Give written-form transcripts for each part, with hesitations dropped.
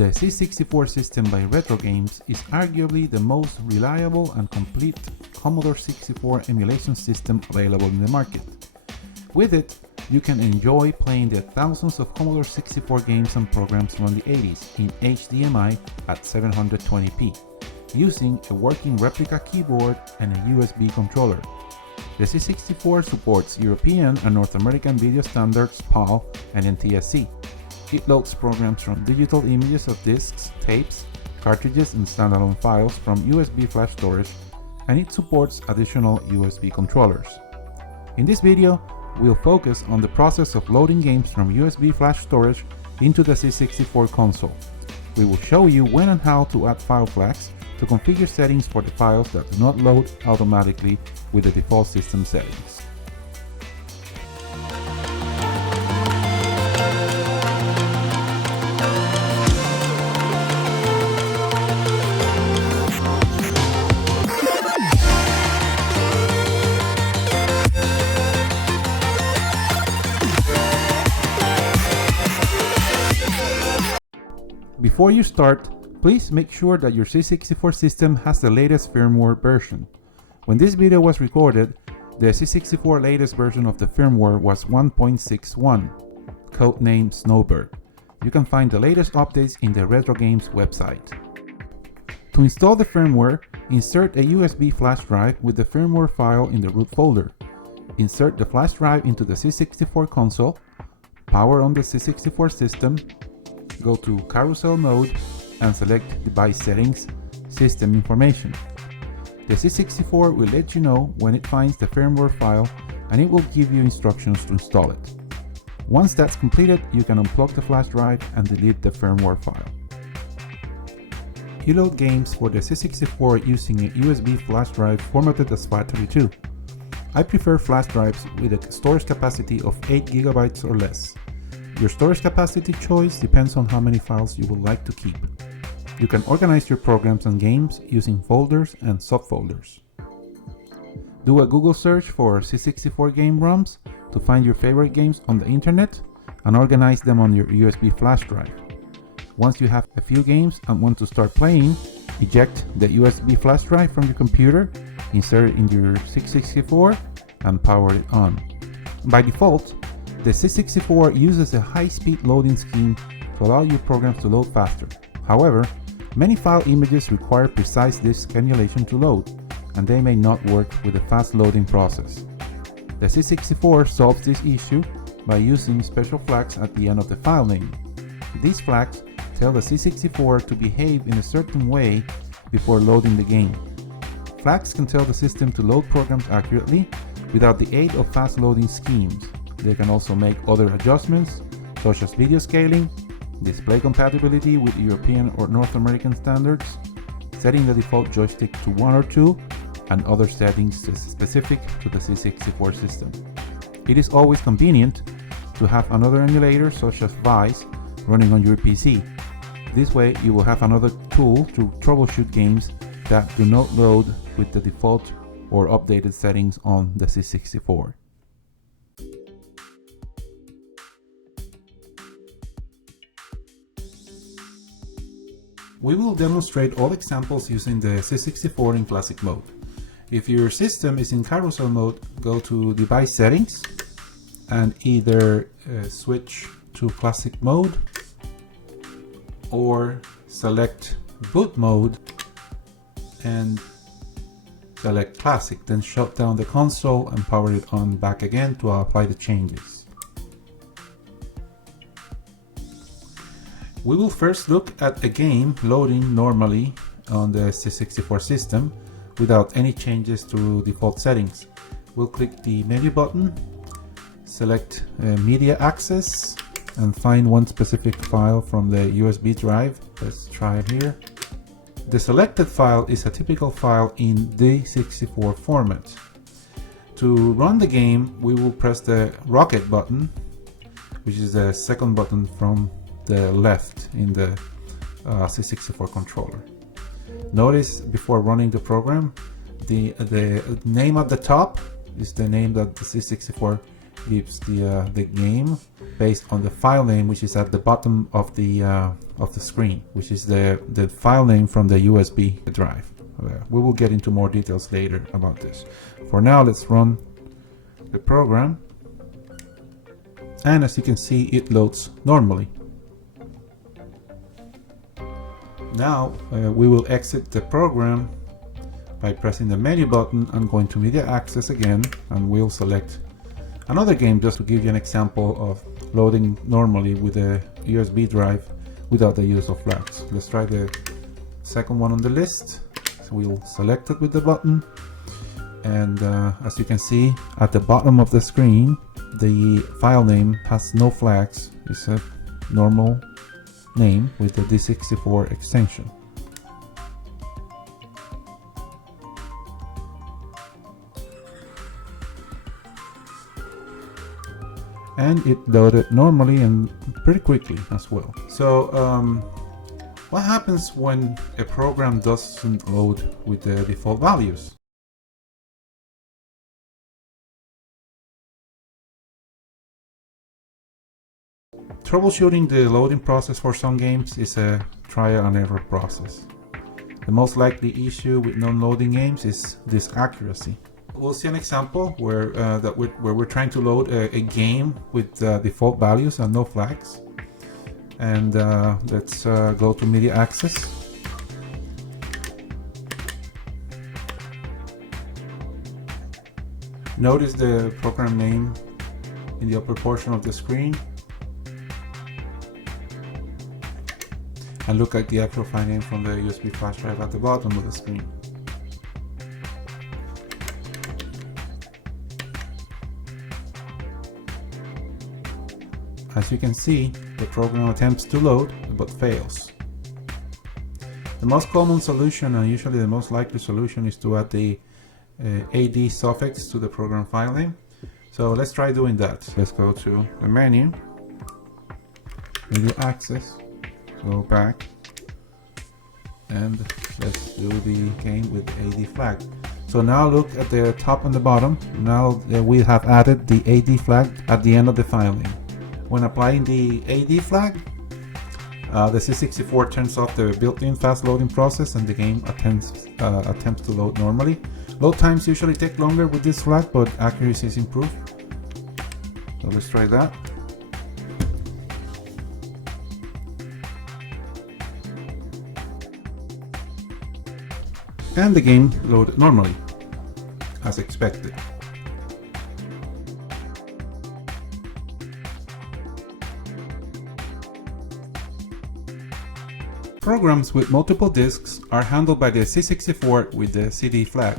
The C64 system by Retro Games is arguably the most reliable and complete Commodore 64 emulation system available in the market. With it, you can enjoy playing the thousands of Commodore 64 games and programs from the 80s in HDMI at 720p, using a working replica keyboard and a USB controller. The C64 supports European and North American video standards PAL and NTSC. It loads programs from digital images of discs, tapes, cartridges, and standalone files from USB flash storage, and it supports additional USB controllers. In this video, we'll focus on the process of loading games from USB flash storage into the C64 console. We will show you when and how to add file flags to configure settings for the files that do not load automatically with the default system settings. Before you start, please make sure that your C64 system has the latest firmware version. When this video was recorded, the C64 latest version of the firmware was 1.61, codename Snowbird. You can find the latest updates in the Retro Games website. To install the firmware, insert a USB flash drive with the firmware file in the root folder. Insert the flash drive into the C64 console, power on the C64 system, go to carousel mode and select Device Settings, System Information. The C64 will let you know when it finds the firmware file, and it will give you instructions to install it. Once that's completed, you can unplug the flash drive and delete the firmware file. You load games for the C64 using a USB flash drive formatted as FAT32. I prefer flash drives with a storage capacity of 8 GB or less. Your storage capacity choice depends on how many files you would like to keep. You can organize your programs and games using folders and subfolders. Do a Google search for C64 game ROMs to find your favorite games on the internet and organize them on your USB flash drive. Once you have a few games and want to start playing, eject the USB flash drive from your computer, insert it in your C64, and power it on. By default, the C64 uses a high-speed loading scheme to allow your programs to load faster. However, many file images require precise disk emulation to load, and they may not work with a fast loading process. The C64 solves this issue by using special flags at the end of the file name. These flags tell the C64 to behave in a certain way before loading the game. Flags can tell the system to load programs accurately without the aid of fast loading schemes. They can also make other adjustments, such as video scaling, display compatibility with European or North American standards, setting the default joystick to 1 or 2, and other settings specific to the C64 system. It is always convenient to have another emulator, such as Vice, running on your PC. This way you will have another tool to troubleshoot games that do not load with the default or updated settings on the C64. We will demonstrate all examples using the C64 in classic mode. If your system is in carousel mode, go to Device Settings and either switch to classic mode or select boot mode and select classic, then shut down the console and power it on back again to apply the changes. We will first look at a game loading normally on the C64 system without any changes to default settings. We'll click the menu button, select Media Access, and find one specific file from the USB drive. Let's try it here. The selected file is a typical file in D64 format. To run the game, we will press the Rocket button, which is the second button from the left in the C64 controller. Notice before running the program, the name at the top is the name that the C64 gives the game based on the file name, which is at the bottom of the screen, which is the file name from the USB drive. We will get into more details later about this. For now, let's run the program, and as you can see, it loads normally. Now we will exit the program by pressing the menu button and going to media access again, and we'll select another game just to give you an example of loading normally with a USB drive without the use of flags. Let's try the second one on the list. So we'll select it with the button, and as you can see at the bottom of the screen, the file name has no flags. It's a normal name with the C64 extension. And it loaded normally and pretty quickly as well. So what happens when a program doesn't load with the default values? Troubleshooting the loading process for some games is a trial and error process. The most likely issue with non-loading games is disk accuracy. We'll see an example where we're trying to load a game with default values and no flags. And let's go to media access. Notice the program name in the upper portion of the screen, and look at the actual file name from the USB flash drive at the bottom of the screen. As you can see, the program attempts to load but fails. The most common solution, and usually the most likely solution, is to add the AD suffix to the program file name. So let's try doing that. Let's go to the menu, media access, go back, and let's do the game with AD flag. So now look at the top and the bottom. Now we have added the AD flag at the end of the file name. When applying the AD flag, the C64 turns off the built-in fast loading process, and the game attempts to load normally. Load times usually take longer with this flag, but accuracy is improved. So let's try that. And the game loaded normally, as expected. Programs with multiple disks are handled by the C64 with the CD flag.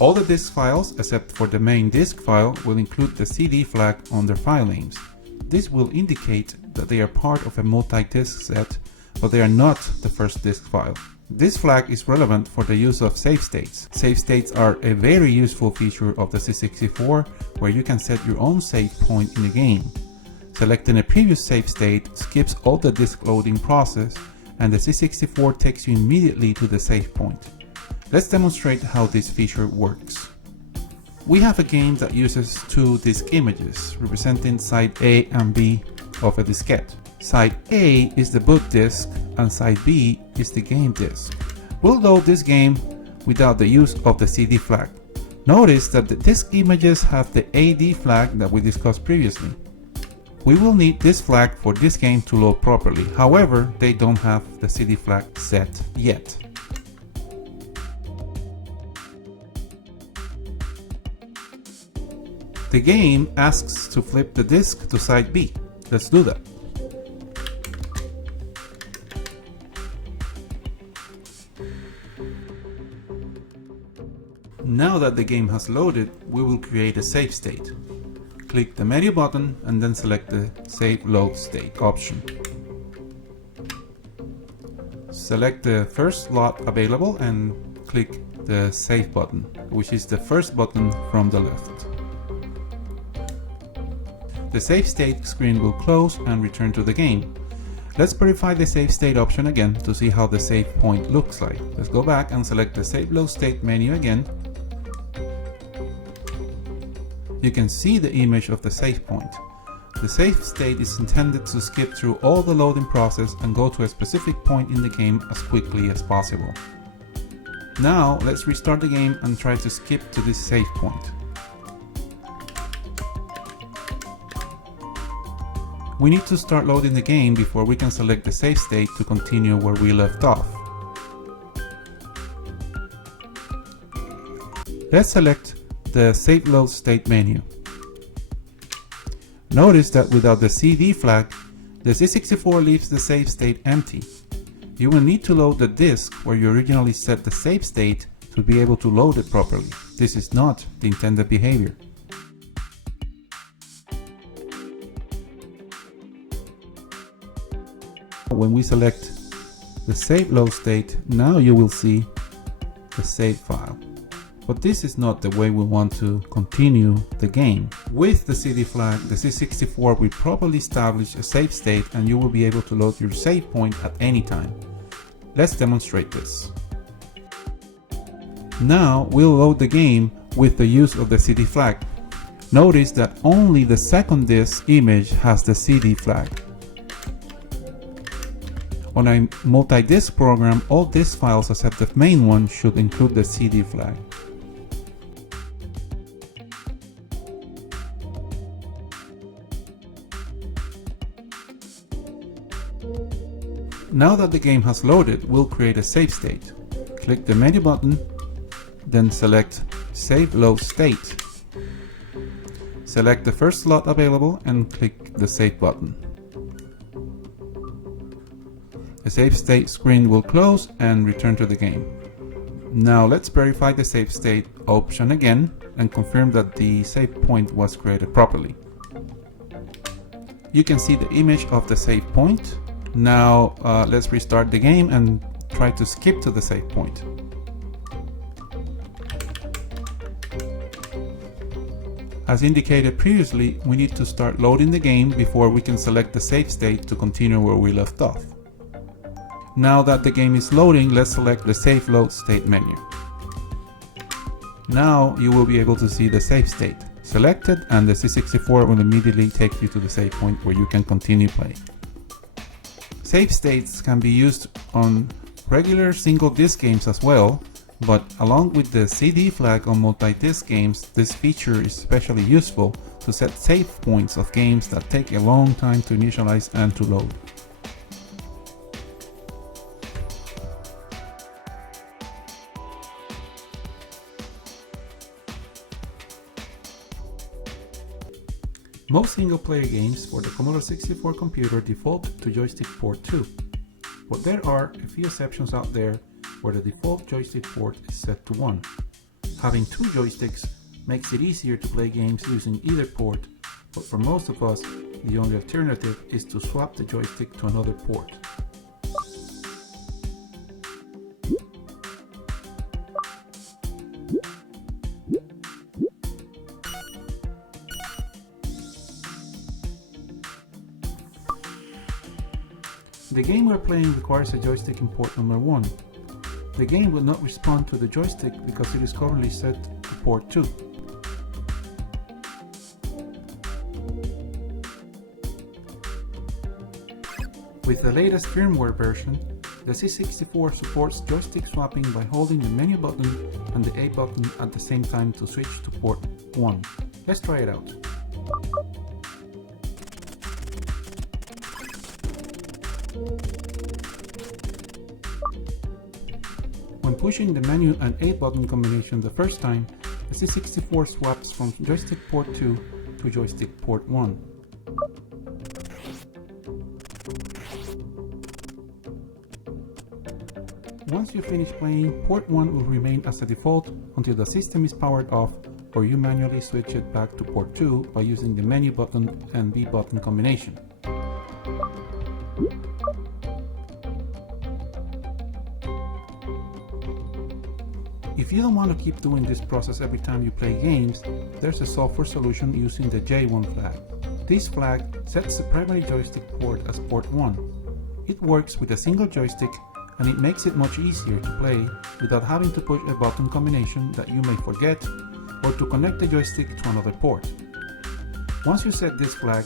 All the disk files, except for the main disk file, will include the CD flag on their file names. This will indicate that they are part of a multi-disk set, but they are not the first disk file. This flag is relevant for the use of save states. Save states are a very useful feature of the C64, where you can set your own save point in the game. Selecting a previous save state skips all the disk loading process, and the C64 takes you immediately to the save point. Let's demonstrate how this feature works. We have a game that uses two disk images, representing side A and B of a diskette. Side A is the boot disk, and side B is the game disk. We'll load this game without the use of the CD flag. Notice that the disk images have the AD flag that we discussed previously. We will need this flag for this game to load properly. However, they don't have the CD flag set yet. The game asks to flip the disk to side B. Let's do that. Now that the game has loaded, we will create a save state. Click the menu button and then select the Save Load State option. Select the first slot available and click the Save button, which is the first button from the left. The save state screen will close and return to the game. Let's verify the save state option again to see how the save point looks like. Let's go back and select the Save Load State menu again. you can see the image of the save point. The save state is intended to skip through all the loading process and go to a specific point in the game as quickly as possible. Now let's restart the game and try to skip to this save point. We need to start loading the game before we can select the save state to continue where we left off. Let's select the Save Load State menu. Notice that without the CD flag, the C64 leaves the save state empty. You will need to load the disk where you originally set the save state to be able to load it properly. This is not the intended behavior. When we select the save load state, now you will see the save file. But this is not the way we want to continue the game. With the CD flag, the C64 will properly establish a save state and you will be able to load your save point at any time. Let's demonstrate this. Now we'll load the game with the use of the CD flag. Notice that only the second disk image has the CD flag. On a multi-disk program, all disk files except the main one should include the CD flag. Now that the game has loaded, we'll create a save state. Click the menu button, then select Save Load State. Select the first slot available and click the Save button. The save state screen will close and return to the game. Now let's verify the save state option again and confirm that the save point was created properly. You can see the image of the save point. Now let's restart the game and try to skip to the save point. As indicated previously, we need to start loading the game before we can select the save state to continue where we left off. Now that the game is loading, let's select the Save Load State menu. Now you will be able to see the save state selected and the C64 will immediately take you to the save point where you can continue playing. Save states can be used on regular single disc games as well, but along with the CD flag on multi-disc games, this feature is especially useful to set save points of games that take a long time to initialize and to load. Most single-player games for the Commodore 64 computer default to joystick port 2, but there are a few exceptions out there where the default joystick port is set to 1. Having two joysticks makes it easier to play games using either port, but for most of us, the only alternative is to swap the joystick to another port. The game we're playing requires a joystick in port number 1. The game will not respond to the joystick because it is currently set to port 2. With the latest firmware version, the C64 supports joystick swapping by holding the menu button and the A button at the same time to switch to port 1. Let's try it out. When pushing the menu and A button combination the first time, the C64 swaps from joystick port 2 to joystick port 1. Once you finish playing, port 1 will remain as a default until the system is powered off, or you manually switch it back to port 2 by using the menu button and B button combination. If you don't want to keep doing this process every time you play games, there's a software solution using the J1 flag. This flag sets the primary joystick port as port 1. It works with a single joystick and it makes it much easier to play without having to push a button combination that you may forget or to connect the joystick to another port. Once you set this flag,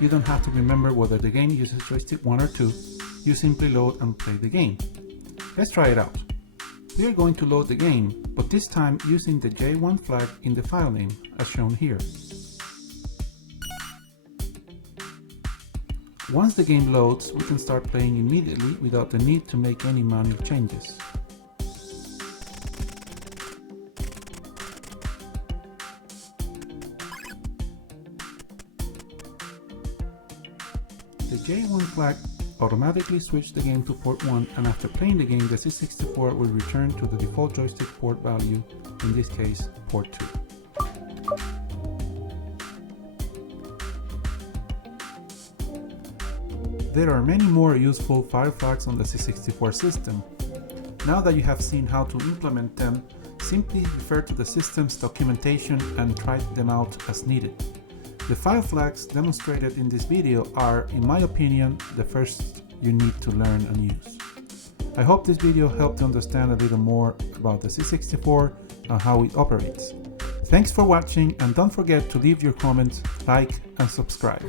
you don't have to remember whether the game uses joystick 1 or 2, you simply load and play the game. Let's try it out. We are going to load the game, but this time using the J1 flag in the file name, as shown here. Once the game loads, we can start playing immediately without the need to make any manual changes. The J1 flag automatically switched the game to port 1, and after playing the game, the C64 will return to the default joystick port value, in this case port 2. There are many more useful fire flags on the C64 system. Now that you have seen how to implement them, simply refer to the system's documentation and try them out as needed. The file flags demonstrated in this video are, in my opinion, the first you need to learn and use. I hope this video helped you understand a little more about the C64 and how it operates. Thanks for watching, and don't forget to leave your comments, like and subscribe.